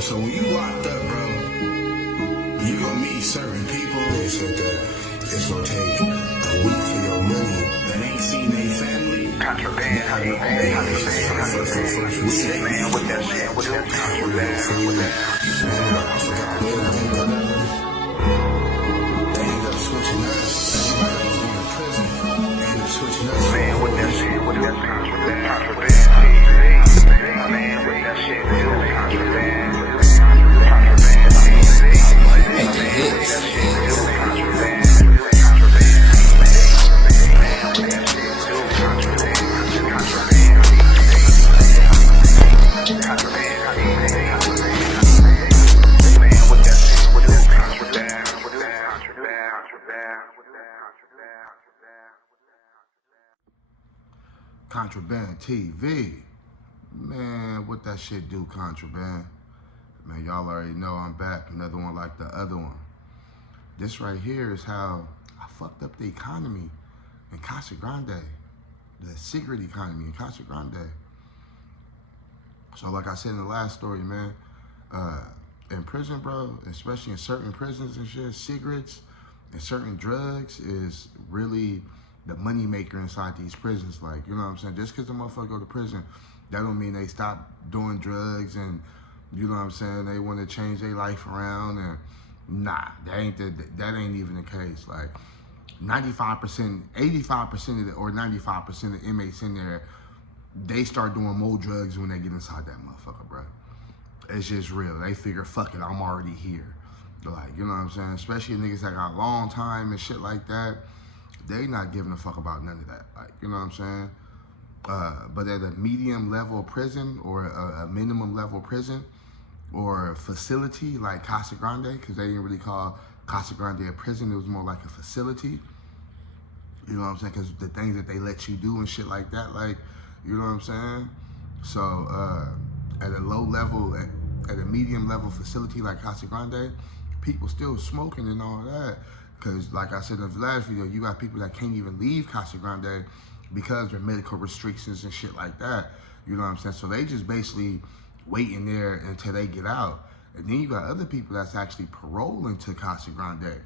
so when you locked up, bro, you gonna meet certain people. They said that it's gonna take a week for your money that ain't seen their family. Contraband, how you say, man, with that shit, with that contraband, with that. I forgot when they ended up switching us. Everybody was going to prison. They ended up switching us. Man, with that shit, with that contraband, man, with that shit, with that contraband, Make the hits. Contraband TV. Man, what that shit do, Contraband? Man, y'all already know I'm back. Another one like the other one. This right here is how I fucked up the economy in Casa Grande. The cigarette economy in Casa Grande. So like I said in the last story, man, in prison, bro, especially in certain prisons and shit, cigarettes and certain drugs is really the money maker inside these prisons. Like, you know what I'm saying? Just because the motherfucker go to prison, that don't mean they stop doing drugs and, you know what I'm saying, they want to change their life around. And nah, that ain't even the case. Like 95%, 85% of the, or 95% of the inmates in there, they start doing more drugs when they get inside that motherfucker, bro. It's just real. They figure, fuck it, I'm already here. Like, you know what I'm saying? Especially niggas that got long time and shit like that. They not giving a fuck about none of that. Like, you know what I'm saying? But at a medium level prison or a minimum level prison or facility like Casa Grande, because they didn't really call Casa Grande a prison, it was more like a facility. You know what I'm saying? Because the things that they let you do and shit like that, like, you know what I'm saying? So at a low level, at a medium level facility like Casa Grande, people still smoking and all that. Because like I said in the last video, you got people that can't even leave Casa Grande because of medical restrictions and shit like that. You know what I'm saying? So they just basically waiting there until they get out. And then you got other people that's actually paroling to Casa Grande.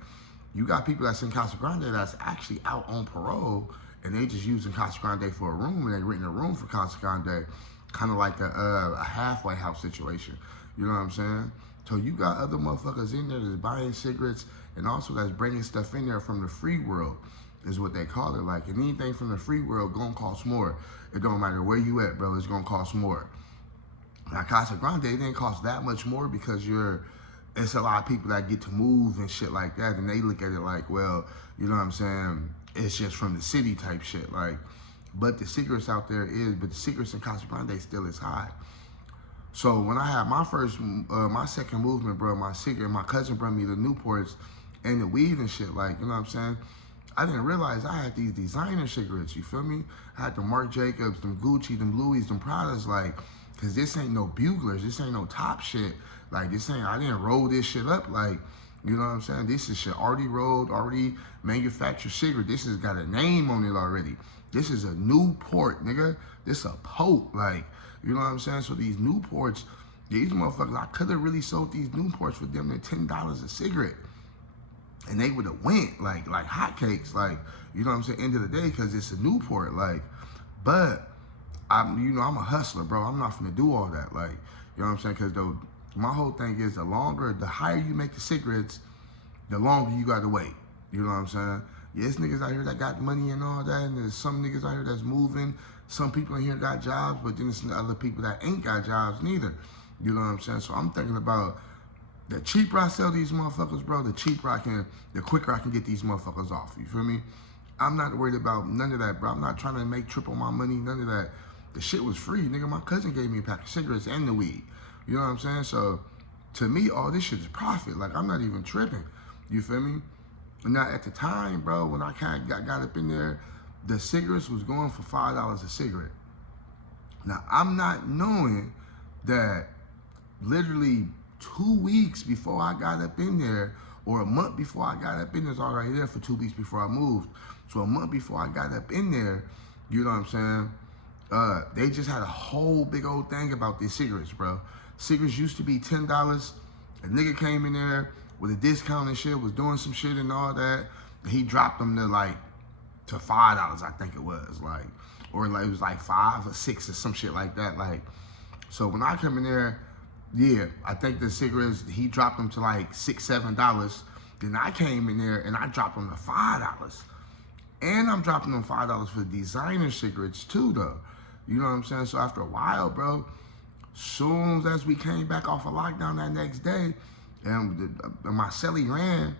You got people that's in Casa Grande that's actually out on parole and they just using Casa Grande for a room and they renting a room for Casa Grande. Kind of like a halfway house situation. You know what I'm saying? So you got other motherfuckers in there that's buying cigarettes and also that's bringing stuff in there from the free world, is what they call it. Like, and anything from the free world gonna cost more. It don't matter where you at, bro, it's gonna cost more. Now, Casa Grande, it didn't cost that much more because it's a lot of people that get to move and shit like that, and they look at it like, well, you know what I'm saying, it's just from the city type shit. Like, but the cigarettes out there but the cigarettes in Casa Grande still is high. So when I had my second movement, bro, my cousin brought me the Newports and the weed and shit, like, you know what I'm saying? I didn't realize I had these designer cigarettes, you feel me? I had the Marc Jacobs, them Gucci, them Louis, them Pradas, like, cause this ain't no buglers, this ain't no top shit. Like, I didn't roll this shit up, like, you know what I'm saying? This is shit already rolled, already manufactured cigarette. This has got a name on it already. This is a Newport, nigga. This a Pope, like, you know what I'm saying? So these Newports, these motherfuckers, I could have really sold these Newports for them at $10 a cigarette. And they would have went like hotcakes, like, you know what I'm saying, end of the day, because it's a Newport, like, but I'm a hustler, bro. I'm not gonna do all that, like, you know what I'm saying, because my whole thing is the higher you make the cigarettes, the longer you gotta wait, you know what I'm saying? Yes, niggas out here that got money and all that, and there's some niggas out here that's moving, some people in here got jobs, but then there's other people that ain't got jobs neither, you know what I'm saying? So I'm thinking about the cheaper I sell these motherfuckers, bro, the quicker I can get these motherfuckers off. You feel me? I'm not worried about none of that, bro. I'm not trying to make triple my money, none of that. The shit was free, nigga. My cousin gave me a pack of cigarettes and the weed. You know what I'm saying? So, to me, all this shit is profit. Like, I'm not even tripping. You feel me? Now, at the time, bro, when I kind of got up in there, the cigarettes was going for $5 a cigarette. Now, I'm not knowing that literally 2 weeks before I got up in there, or a month before I got up in there, I was already there for 2 weeks before I moved. So a month before I got up in there, you know what I'm saying, they just had a whole big old thing about these cigarettes, bro. Cigarettes used to be $10. A nigga came in there with a discount and shit, was doing some shit and all that. He dropped them to $5, I think it was, like, or like it was like 5 or 6 or some shit like that. Like, so when I come in there, yeah, I think the cigarettes, he dropped them to like $6, $7. Then I came in there and I dropped them to $5. And I'm dropping them $5 for designer cigarettes too, though. You know what I'm saying? So after a while, bro, soon as we came back off of lockdown that next day, and my celly ran,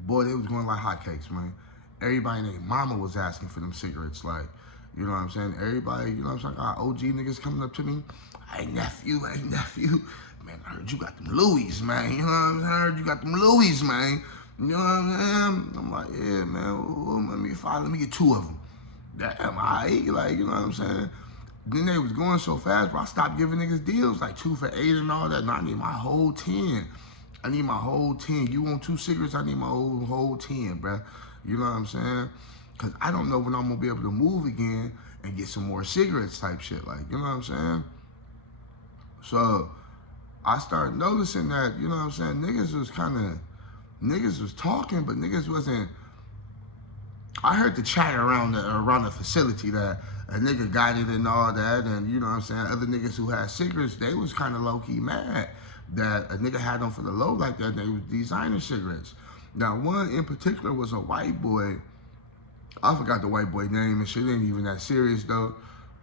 boy, they was going like hotcakes, man. Everybody named Mama was asking for them cigarettes, like, you know what I'm saying? Everybody, you know what I'm saying? I got OG niggas coming up to me. Hey, nephew. Man, I heard you got them Louis, man. You know what I'm saying? I heard you got them Louis, man. You know what I'm saying? I'm like, yeah, man. Let me get 2 of them. Damn, I like, you know what I'm saying? Then they was going so fast, bro. I stopped giving niggas deals, like 2 for $8 and all that. No, I need my whole 10. I need my whole 10. You want 2 cigarettes? I need my whole 10, bro. You know what I'm saying? Because I don't know when I'm going to be able to move again and get some more cigarettes type shit. Like, you know what I'm saying? So I started noticing that, you know what I'm saying, niggas was talking, but niggas wasn't. I heard the chatter around the facility that a nigga got it and all that, and you know what I'm saying, other niggas who had cigarettes, they was kind of low-key mad that a nigga had them for the low like that. They was designer cigarettes. Now, one in particular was a white boy. I forgot the white boy name and shit. Ain't even that serious though.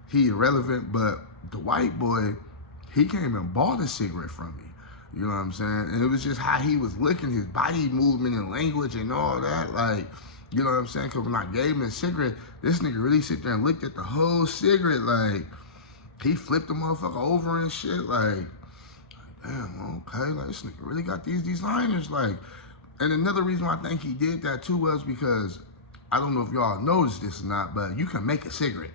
He irrelevant, but the white boy, he came and bought a cigarette from me. You know what I'm saying? And it was just how he was looking, his body movement and language and all that. Like, you know what I'm saying? Because when I gave him a cigarette, this nigga really sit there and looked at the whole cigarette. Like, he flipped the motherfucker over and shit. Like, damn, okay. Like, this nigga really got these designers. Like, and another reason why I think he did that too was because, I don't know if y'all noticed this or not, but you can make a cigarette.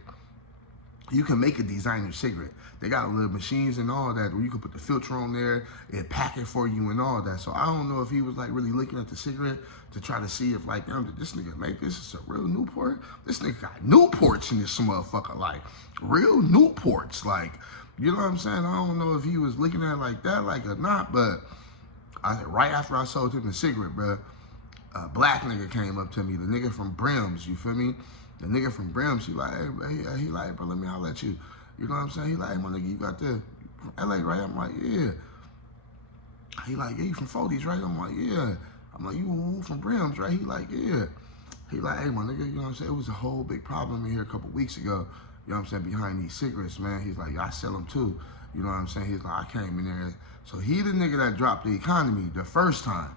You can make a designer cigarette. They got little machines and all that where you can put the filter on there, it pack it for you and all that. So I don't know if he was like really looking at the cigarette to try to see if like, damn, did this nigga make this? It's a real Newport? This nigga got Newports in this motherfucker, like real Newports. Like, you know what I'm saying? I don't know if he was looking at it like that, like or not, but right after I sold him the cigarette, bro, a black nigga came up to me, the nigga from Brims, you feel me? The nigga from Brims, he like, hey, he like, bro, let me holler at you. You know what I'm saying? He like, hey, my nigga, you got the LA, right? I'm like, yeah. He like, yeah, you from 40s, right? I'm like, yeah. I'm like, you from Brims, right? He like, yeah. He like, hey, my nigga, you know what I'm saying? It was a whole big problem in here a couple weeks ago, you know what I'm saying, behind these cigarettes, man. He's like, I sell them too. You know what I'm saying? He's like, I came in there. So he the nigga that dropped the economy the first time.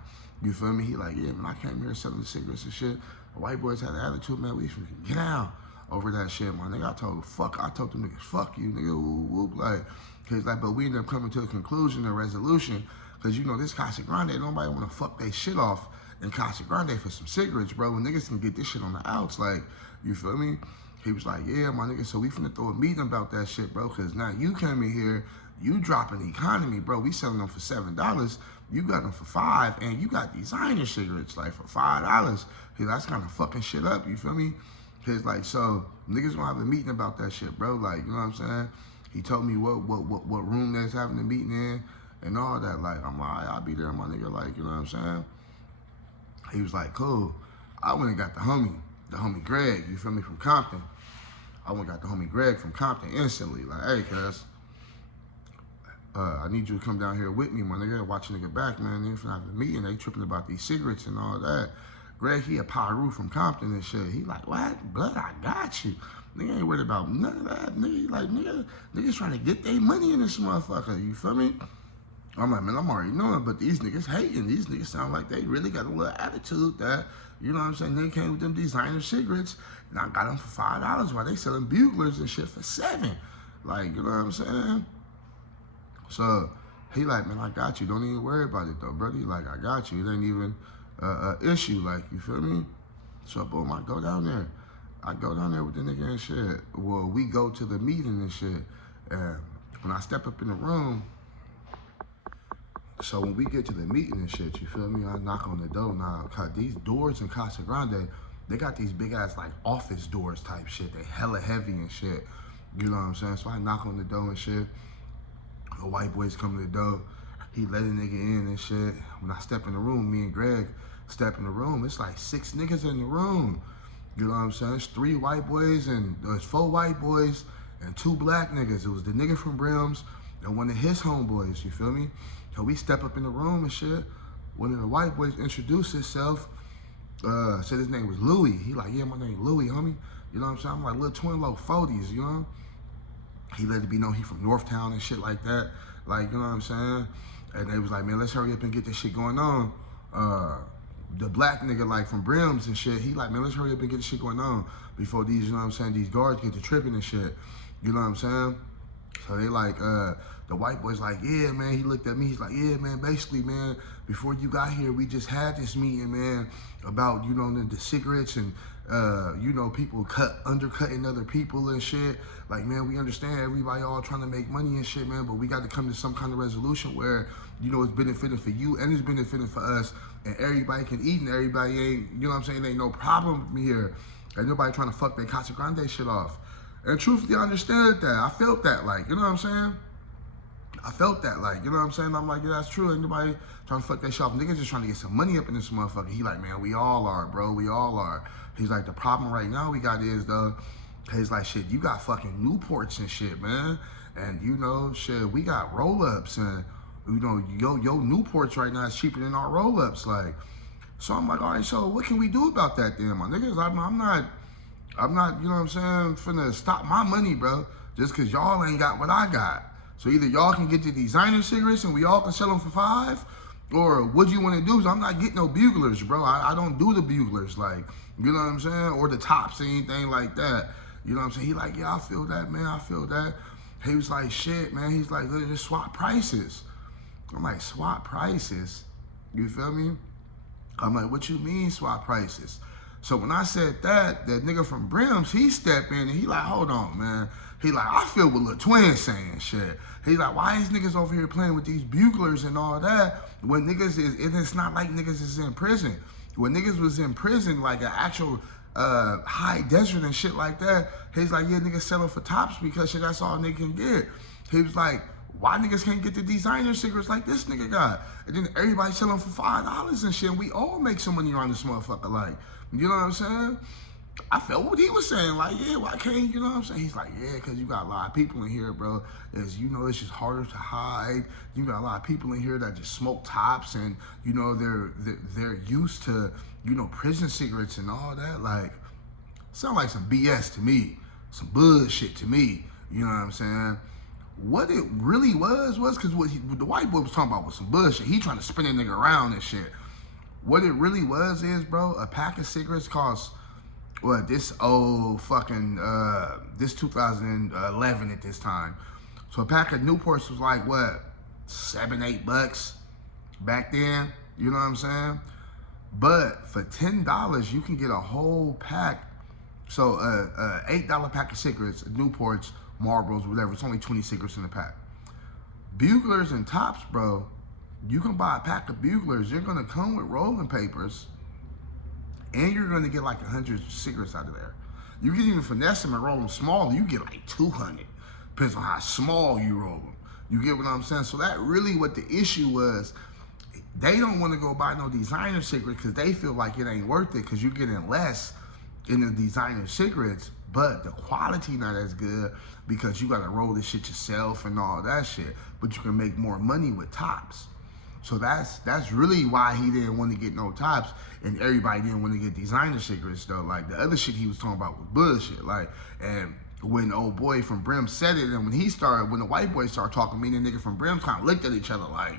You feel me? He like, yeah, man, I came here selling the cigarettes and shit. The white boys had an attitude, man. We freaking get down over that shit, my nigga. I told them niggas, fuck you, nigga. Whoop. Like, he's like, but we ended up coming to a conclusion, a resolution, because you know this Casa Grande, nobody want to fuck they shit off in Casa Grande for some cigarettes, bro. When niggas can get this shit on the outs, like, you feel me? He was like, yeah, my nigga. So we finna throw a meeting about that shit, bro, because now you come in here, you dropping the economy, bro. We selling them for $7. You got them for $5, and you got designer cigarettes like for $5. Hey, that's kind of fucking shit up. You feel me? He's like, so niggas gonna have a meeting about that shit, bro. Like, you know what I'm saying? He told me what room that's having the meeting in and all that. Like, I'm like, I'll be there, my nigga. Like, you know what I'm saying? He was like, cool. I went and got the homie Greg. You feel me? From Compton. I went and got the homie Greg from Compton instantly. Like, hey, cuz. I need you to come down here with me, my nigga. Watch a nigga back, man. They finna have a meeting. They tripping about these cigarettes and all that. Greg, he a Pyru from Compton and shit. He like, what? Blood, I got you. Nigga ain't worried about none of that. Nigga, like, niggas trying to get their money in this motherfucker. You feel me? I'm like, man, I'm already knowing, but these niggas hating. These niggas sound like they really got a little attitude that, you know what I'm saying? They came with them designer cigarettes, and I got them for $5 while they selling buglers and shit for $7. Like, you know what I'm saying? So he like, man, I got you. Don't even worry about it though, brother. He like, I got you. It ain't even an issue. Like, you feel me? So boom, I go down there. With the nigga and shit. Well, we go to the meeting and shit. And when I step up in the room, so when we get to the meeting and shit, you feel me? I knock on the door now. Cause these doors in Casa Grande, they got these big ass like office doors type shit. They hella heavy and shit. You know what I'm saying? So I knock on the door and shit. The white boys come to the door. He let a nigga in and shit. When I step in the room, me and Greg step in the room. It's like 6 niggas in the room. You know what I'm saying? It's 3 white boys and there's 4 white boys and 2 black niggas. It was the nigga from Brims and one of his homeboys, you feel me? So we step up in the room and shit. One of the white boys introduced himself, said his name was Louis. He like, yeah, my name Louis, homie. You know what I'm saying? I'm like, little twin low 40s, you know? He let it be known he from Northtown and shit like that. Like, you know what I'm saying? And they was like, man, let's hurry up and get this shit going on. The black nigga, like, from Brims and shit, he like, man, let's hurry up and get this shit going on before these, you know what I'm saying, these guards get to tripping and shit. You know what I'm saying? So they like, the white boy's like, yeah, man, he looked at me, he's like, yeah, man, basically, man, before you got here, we just had this meeting, man, about, you know, the cigarettes and, you know, people undercutting other people and shit. Like, man, we understand everybody all trying to make money and shit, man, but we got to come to some kind of resolution where, you know, it's benefiting for you and it's benefiting for us, and everybody can eat and everybody ain't, you know what I'm saying, ain't no problem here. Ain't nobody trying to fuck their Casa Grande shit off. And truthfully, I understood that. I felt that, like, you know what I'm saying? I felt that, like, you know what I'm saying? I'm like, yeah, that's true. Ain't nobody trying to fuck that shit off. Niggas just trying to get some money up in this motherfucker. He like, man, we all are, bro. We all are. He's like, the problem right now we got is, though, he's like, shit, you got fucking Newports and shit, man. And, you know, shit, we got roll-ups. And, you know, yo Newports right now is cheaper than our roll-ups. Like, so I'm like, all right, so what can we do about that then, my niggas? I'm not, you know what I'm saying, finna stop my money, bro, just because y'all ain't got what I got. So either y'all can get the designer cigarettes and we all can sell them for $5, or what you want to do is I'm not getting no buglers, bro. I don't do the buglers, like, you know what I'm saying, or the tops, anything like that. You know what I'm saying? He like, yeah, I feel that, man, I feel that. He was like, shit, man. He's like, let's just swap prices. I'm like, swap prices? You feel me? I'm like, what you mean swap prices? So when I said that nigga from Brims, he stepped in and he like, hold on, man. He like, I feel what Lil Twin saying shit. He's like, why is niggas over here playing with these buglers and all that when niggas is, and it's not like niggas is in prison. When niggas was in prison, like an actual high desert and shit like that, he's like, yeah, niggas selling for tops because shit, that's all niggas can get. He was like, why niggas can't get the designer cigarettes like this nigga got? And then everybody selling for $5 and shit, and we all make some money on this motherfucker, like, you know what I'm saying? I felt what he was saying, like, yeah, why can't, you know what I'm saying? He's like, yeah, because you got a lot of people in here, bro. As you know, it's just harder to hide. You got a lot of people in here that just smoke tops, and, you know, they're used to, you know, prison cigarettes and all that. Like, sound like some BS to me, some bullshit to me, you know what I'm saying? What it really was because what the white boy was talking about was some bullshit. He trying to spin a nigga around and shit. What it really was is, bro, a pack of cigarettes costs, what, this old fucking, this 2011 at this time. So a pack of Newports was like, what, $7-8 back then, you know what I'm saying? But for $10, you can get a whole pack. So $8 pack of cigarettes, Newports, Marlboros, whatever, it's only 20 cigarettes in the pack. Buglers and tops, bro, you can buy a pack of buglers, you're gonna come with rolling papers, and you're gonna get like 100 cigarettes out of there. You can even finesse them and roll them small, you get like 200. Depends on how small you roll them. You get what I'm saying? So that really what the issue was. They don't wanna go buy no designer cigarettes because they feel like it ain't worth it because you're getting less in the designer cigarettes, but the quality not as good because you gotta roll this shit yourself and all that shit, but you can make more money with tops. So that's really why he didn't want to get no tops, and everybody didn't want to get designer cigarettes though. Like the other shit he was talking about was bullshit. Like, and when the old boy from Brim said it, and when the white boy started talking, me and the nigga from Brim kind of looked at each other like,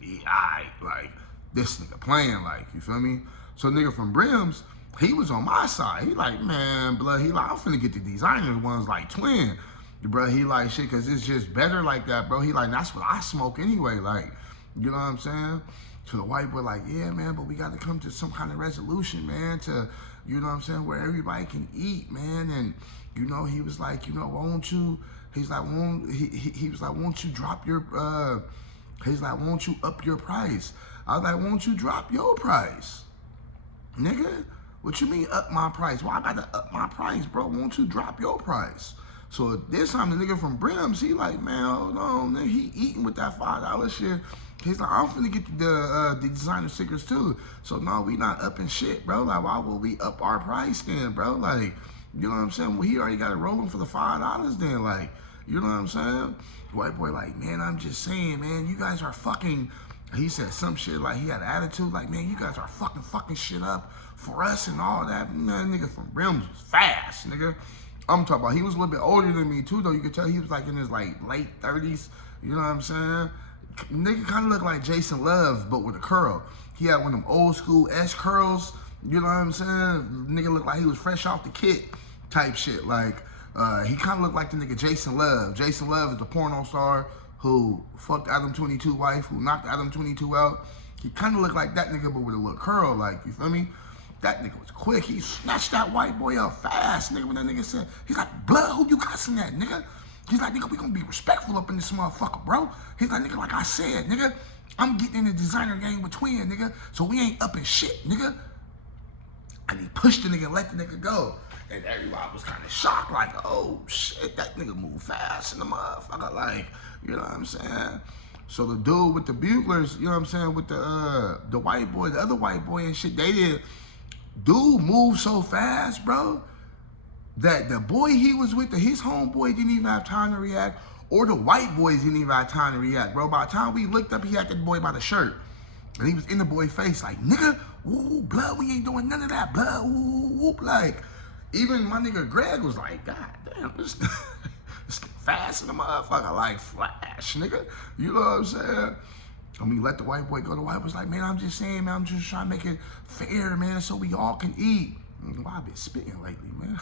yeah, like this nigga playing, like, you feel me? So nigga from Brims, he was on my side. He like, man, blood, he like, I'm finna get the designer ones like Twin. Bro, he like, shit, cause it's just better like that, bro. He like, that's what I smoke anyway, like, you know what I'm saying? So the white boy like, yeah, man, but we got to come to some kind of resolution, man, to, you know what I'm saying, where everybody can eat, man. And, you know, he was like, you know, won't you, he's like, he was like, won't you drop your, he's like, won't you up your price? I was like, won't you drop your price? Nigga, what you mean up my price? Why I got to up my price, bro? Won't you drop your price? So this time the nigga from Brims, he like, man, hold on, nigga, he eating with that $5 shit. He's like, I'm finna get the designer stickers too. So no, we not upping shit, bro. Like, why would we up our price then, bro? Like, you know what I'm saying? Well, he already got it rolling for the $5 then, like, you know what I'm saying? White boy like, man, I'm just saying, man, you guys are fucking, he said some shit like he had an attitude like, man, you guys are fucking shit up for us and all that. Man, nigga from Brims was fast, nigga. I'm talking about, he was a little bit older than me too, though. You could tell he was like in his like late 30s, you know what I'm saying? Nigga kind of looked like Jason Love, but with a curl. He had one of them old school S curls, you know what I'm saying? Nigga looked like he was fresh off the kit type shit. Like, he kind of looked like the nigga Jason Love. Jason Love is the porno star who fucked Adam 22 wife, who knocked Adam 22 out. He kind of looked like that nigga, but with a little curl, like, you feel me? That nigga was quick. He snatched that white boy up fast, nigga, when that nigga said, he's like, blood, who you cussing at, nigga? He's like, nigga, we gonna be respectful up in this motherfucker, bro. He's like, nigga, like I said, nigga, I'm getting in the designer game with Twin, nigga, so we ain't upping shit, nigga. And he pushed the nigga and let the nigga go. And everybody was kind of shocked, like, oh, shit, that nigga moved fast in the motherfucker, like, you know what I'm saying? So the dude with the buglers, you know what I'm saying, with the white boy, the other white boy and shit, they did. Dude moved so fast, bro, that the boy he was with, his homeboy didn't even have time to react, or the white boys didn't even have time to react, bro. By the time we looked up, he had the boy by the shirt. And he was in the boy's face like, nigga, ooh, blood, we ain't doing none of that, blood, ooh, like, even my nigga Greg was like, God damn, this fast in the motherfucker, like flash, nigga. You know what I'm saying? And we let the white boy go. The white boy was like, man, I'm just saying, man, I'm just trying to make it fair, man, so we all can eat. Why I been spitting lately, man?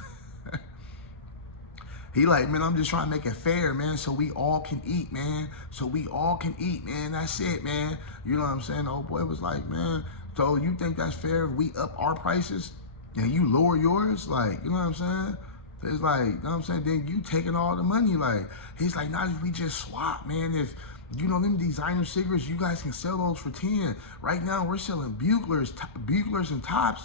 He like, man, I'm just trying to make it fair, man, so we all can eat, man. So we all can eat, man. That's it, man. You know what I'm saying? The old boy was like, man, so you think that's fair if we up our prices and you lower yours? Like, you know what I'm saying? It's like, you know what I'm saying? Then you taking all the money. Like, he's like, not if we just swap, man. If, you know, them designer cigarettes, you guys can sell those for 10. Right now, we're selling buglers and tops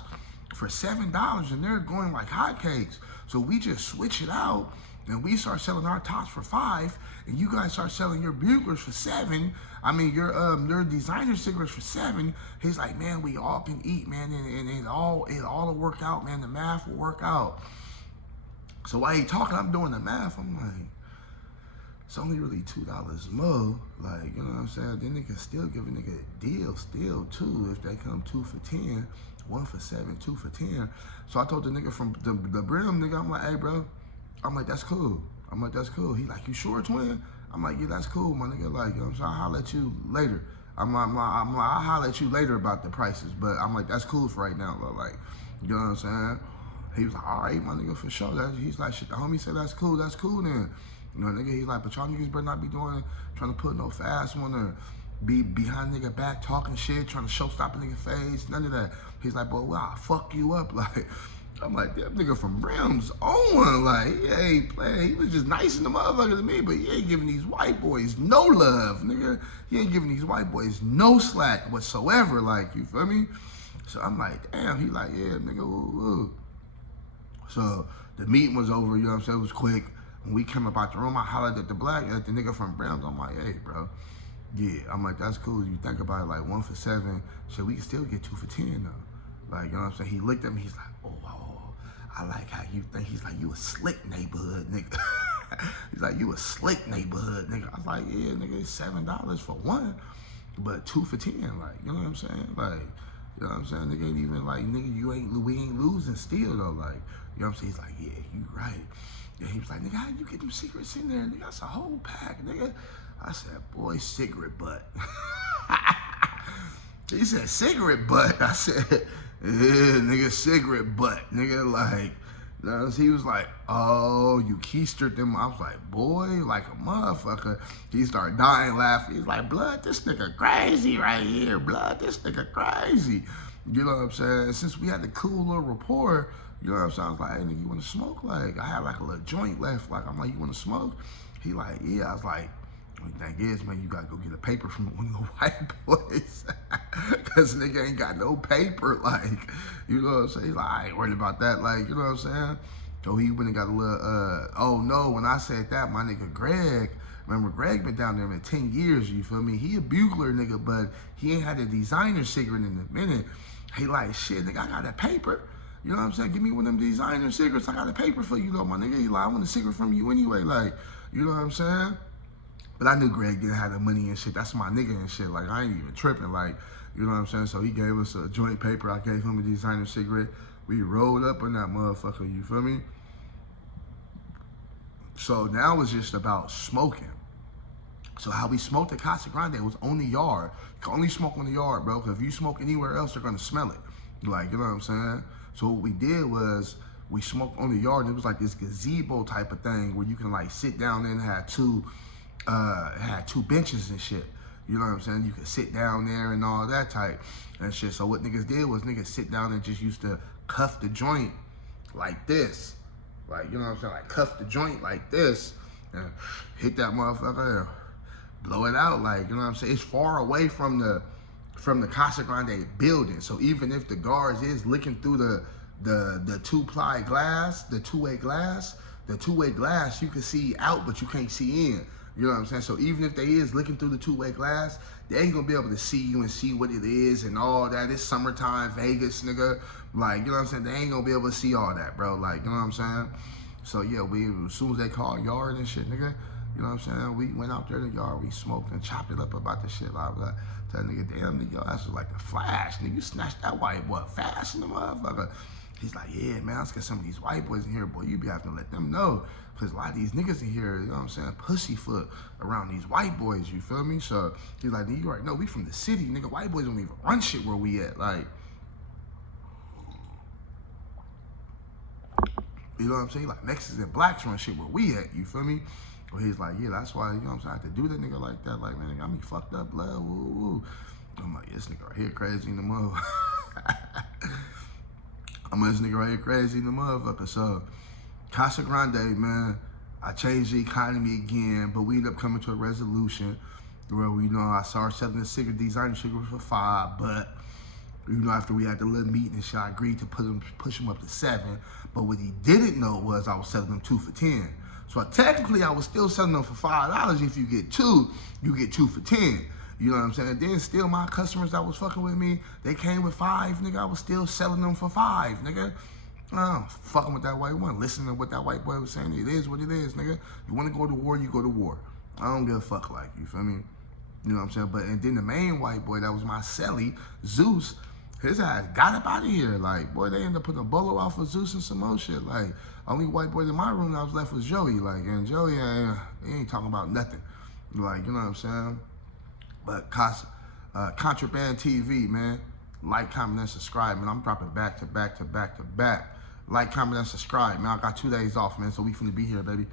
for $7, and they're going like hotcakes. So we just switch it out, and we start selling our tops for $5, and you guys start selling your buglers for $7. I mean, your designer cigarettes for $7. He's like, man, we all can eat, man, and it all will work out, man. The math will work out. So while he talking, I'm doing the math. I'm like, it's only really $2 more. Like, you know what I'm saying? Then they can still give a nigga a deal still too if they come 2 for 10, 1 for 7, 2 for 10. So I told the nigga from the Brim nigga, I'm like, hey bro, I'm like, that's cool. I'm like, that's cool. He like, you sure, twin? I'm like, yeah, that's cool, my nigga. Like, you know what I'm saying? I'll holler at you later. I'm like, I'll holler at you later about the prices, but I'm like, that's cool for right now, though. Like, you know what I'm saying? He was like, all right, my nigga, for sure. He's like, shit, the homie said that's cool then. You know, nigga, he's like, but y'all niggas better not be trying to put no fast one or be behind nigga back talking shit, trying to showstop a nigga face, none of that. He's like, boy, well, I'll fuck you up. Like, I'm like, that nigga from Brims on. Like, he ain't playing. He was just nice in the motherfucker to me, but he ain't giving these white boys no love, nigga. He ain't giving these white boys no slack whatsoever. Like, you feel me? So I'm like, damn. He like, yeah, nigga, woo. So the meeting was over, you know what I'm saying? It was quick. When we came about the room, I hollered at the nigga from Brims. I'm like, hey, bro. Yeah, I'm like, that's cool. You think about it, like 1 for 7. Shit, we can still get 2 for 10 though. Like, you know what I'm saying? He looked at me, he's like, oh, I like how you think. He's like, you a slick neighborhood nigga. He's like, you a slick neighborhood nigga. I was like, yeah, nigga, it's $7 for 1, but 2 for 10. Like, you know what I'm saying? Like, you know what I'm saying? Nigga ain't even like, nigga, we ain't losing still though. Like, you know what I'm saying? He's like, yeah, you right. Yeah, he was like, nigga, how you get them secrets in there? Nigga, that's a whole pack, nigga. I said, boy, cigarette butt. He said, cigarette butt. I said, yeah, nigga, cigarette butt. Nigga, like, he was like, oh, you keistered them. I was like, boy, like a motherfucker. He started dying laughing. He's like, blood, this nigga crazy right here. Blood, this nigga crazy. You know what I'm saying? Since we had the cool little rapport, you know what I'm saying? I was like, hey, nigga, you want to smoke? Like, I had like a little joint left. Like, I'm like, you want to smoke? He like, yeah. I was like, the thing is, man, you got to go get a paper from one of the white boys. Because nigga ain't got no paper. Like, you know what I'm saying? He's like, I ain't worried about that. Like, you know what I'm saying? So he went and got a little, oh no, when I said that, my nigga Greg, remember Greg been down there in 10 years, you feel me? He a bugler, nigga, but he ain't had a designer cigarette in a minute. He like, shit, nigga, I got that paper. You know what I'm saying? Give me one of them designer cigarettes. I got a paper for you, though, my nigga. He like, I want a cigarette from you anyway, like, you know what I'm saying? But I knew Greg didn't have the money and shit. That's my nigga and shit. Like, I ain't even tripping, like, you know what I'm saying? So he gave us a joint paper. I gave him a designer cigarette. We rolled up in that motherfucker, you feel me? So now it's just about smoking. So how we smoked at Casa Grande was on the yard. You can only smoke on the yard, bro, because if you smoke anywhere else, they're gonna smell it. Like, you know what I'm saying? So what we did was we smoked on the yard, and it was like this gazebo type of thing where you can like sit down there and had two benches and shit. You know what I'm saying? You could sit down there and all that type and shit. So what niggas did was niggas sit down and just used to cuff the joint like this. Like, you know what I'm saying? Like cuff the joint like this and hit that motherfucker and blow it out. Like, you know what I'm saying? It's far away from the Casa Grande building. So even if the guards is looking through the two-ply glass, the two-way glass, you can see out, but you can't see in. You know what I'm saying? So even if they is looking through the two-way glass, they ain't gonna be able to see you and see what it is and all that. It's summertime Vegas, nigga. Like, you know what I'm saying? They ain't gonna be able to see all that, bro. Like, you know what I'm saying? So yeah, as soon as they called yard and shit, nigga, you know what I'm saying? We went out there to the yard, we smoked and chopped it up about the shit. Like, tell nigga, damn, nigga, that's just like the Flash. Nigga, you snatched that white boy fast in the motherfucker. He's like, yeah, man, let's get some of these white boys in here, boy. You be having to let them know. Because a lot of these niggas in here, you know what I'm saying, pussyfoot around these white boys, you feel me? So he's like, you already know, we from the city, nigga. White boys don't even run shit where we at. Like, you know what I'm saying? Like, Mexicans and blacks run shit where we at, you feel me? Well, he's like, yeah, that's why, you know what I'm saying, I have to do that nigga like that. Like, man, they got me fucked up, blood, woo, woo. I'm like, this nigga right here crazy in the motherfucker. This nigga right here crazy in the motherfucker. So, Casa Grande, man, I changed the economy again, but we ended up coming to a resolution where we, you know, I started selling the cigarette, designer cigarettes for $5, but, you know, after we had the little meeting and shit, I agreed to push them up to $7. But what he didn't know was I was selling them 2 for $10. So technically, I was still selling them for $5. If you get 2, you get 2 for $10. You know what I'm saying? And then still my customers that was fucking with me, they came with 5, nigga. I was still selling them for 5, nigga. Fucking with that white one, listening to what that white boy was saying. It is what it is, nigga. You want to go to war, you go to war. I don't give a fuck, like, you feel me? You know what I'm saying? But and then the main white boy that was my celly, Zeus, his ass got up out of here. Like, boy, they ended up putting a bolo out for Zeus and some more shit. Like, only white boy in my room that was left was Joey. Like, and Joey, he ain't talking about nothing. Like, you know what I'm saying? But Contraband TV, man. Like, comment, and subscribe, man. I'm dropping back to back to back to back. Like, comment, and subscribe, man. I got 2 days off, man, so we finna be here, baby.